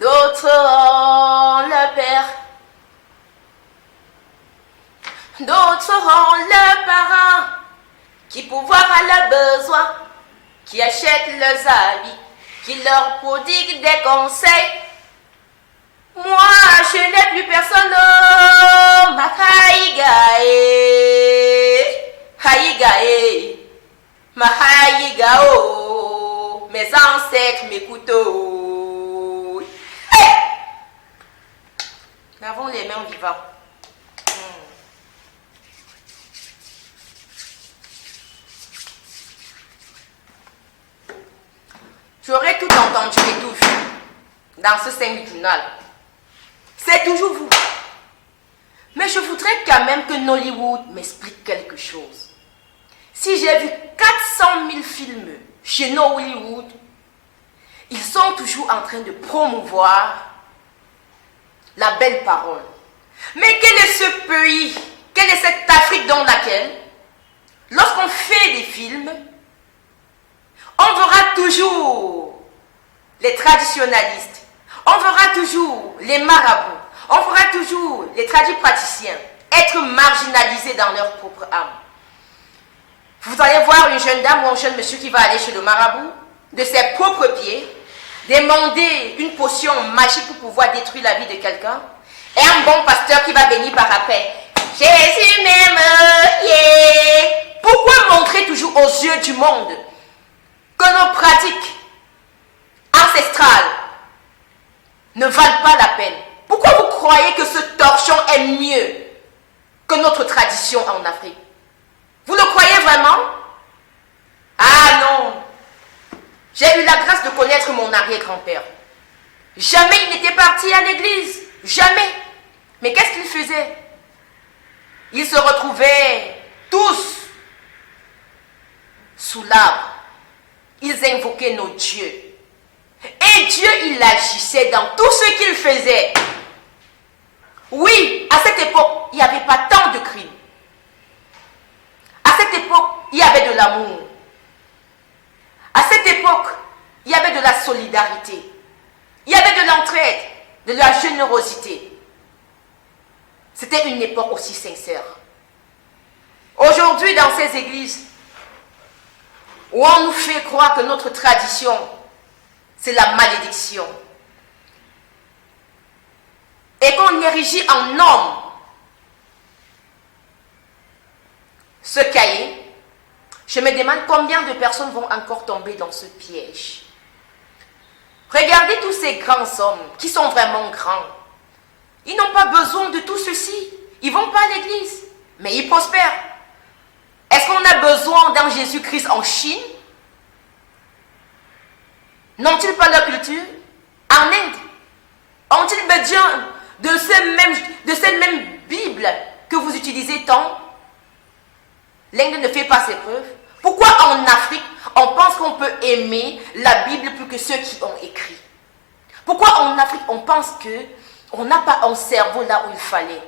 D'autres ont le père. D'autres ont le parent qui pourvoit à leurs besoins, qui achète leurs habits, qui leur prodigue des conseils. Moi, je n'ai plus personne, oh, ma haïgae, haïgae, ma haïgao, mes ancêtres m'écoutent. Hey! Nous avons les mains vivantes. J'aurais tout entendu et tout vu dans ce Saint journal. C'est toujours vous. Mais je voudrais quand même que Nollywood m'explique quelque chose. Si j'ai vu 400 000 films chez Nollywood, ils sont toujours en train de promouvoir la belle parole. Mais quel est ce pays, quelle est cette Afrique dans laquelle, lorsqu'on fait des films, on verra toujours les traditionalistes, on verra toujours les marabouts, on verra toujours les tradipraticiens être marginalisés dans leur propre âme. Vous allez voir une jeune dame ou un jeune monsieur qui va aller chez le marabout, de ses propres pieds, demander une potion magique pour pouvoir détruire la vie de quelqu'un, et un bon pasteur qui va venir par après. Jésus m'aime, yeah. Pourquoi montrer toujours aux yeux du monde que nos pratiques ancestrales ne valent pas la peine? Pourquoi vous croyez que ce torchon est mieux que notre tradition en Afrique? Vous le croyez vraiment? Ah non! J'ai eu la grâce de connaître mon arrière-grand-père. Jamais il n'était parti à l'église. Jamais. Mais qu'est-ce qu'il faisait? Ils se retrouvaient tous sous l'arbre. Ils invoquaient nos dieux. Et Dieu, il agissait dans tout ce qu'il faisait. Oui, à cette époque, il n'y avait pas tant de crimes. À cette époque, il y avait de l'amour. À cette époque, il y avait de la solidarité. Il y avait de l'entraide, de la générosité. C'était une époque aussi sincère. Aujourd'hui, dans ces églises, où on nous fait croire que notre tradition, c'est la malédiction, et qu'on érige en homme ce cahier, je me demande combien de personnes vont encore tomber dans ce piège. Regardez tous ces grands hommes qui sont vraiment grands. Ils n'ont pas besoin de tout ceci. Ils ne vont pas à l'église, mais ils prospèrent. Est-ce qu'on a besoin d'un Jésus-Christ en Chine? N'ont-ils pas leur culture? En Inde? Ont-ils besoin de cette même Bible que vous utilisez tant? L'Inde ne fait pas ses preuves. Pourquoi en Afrique, on pense qu'on peut aimer la Bible plus que ceux qui ont écrit? Pourquoi en Afrique, on pense qu'on n'a pas un cerveau là où il fallait?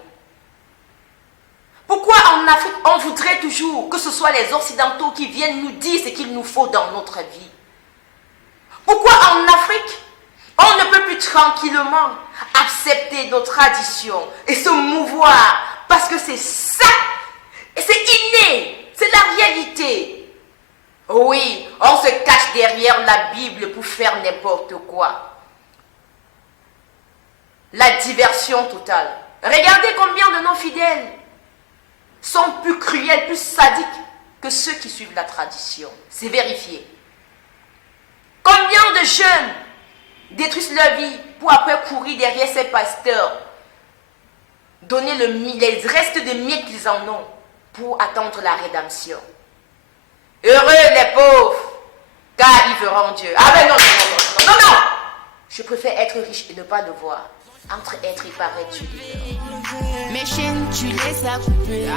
Pourquoi en Afrique, on voudrait toujours que ce soit les Occidentaux qui viennent nous dire ce qu'il nous faut dans notre vie? Pourquoi en Afrique, on ne peut plus tranquillement accepter nos traditions et se mouvoir parce que c'est ça, c'est inné, c'est la réalité. Oui, on se cache derrière la Bible pour faire n'importe quoi. La diversion totale. Regardez combien de nos fidèles sont plus cruels, plus sadiques que ceux qui suivent la tradition. C'est vérifié. Combien de jeunes détruisent leur vie pour après courir derrière ces pasteurs, donner les restes de miettes qu'ils en ont pour attendre la rédemption. Heureux les pauvres, car ils verront Dieu. Ah ben non, non, non, non, non, non. Je préfère être riche et ne pas le voir. Entre être et paraître, Dieu. Mes chaînes, tu laisses à couper.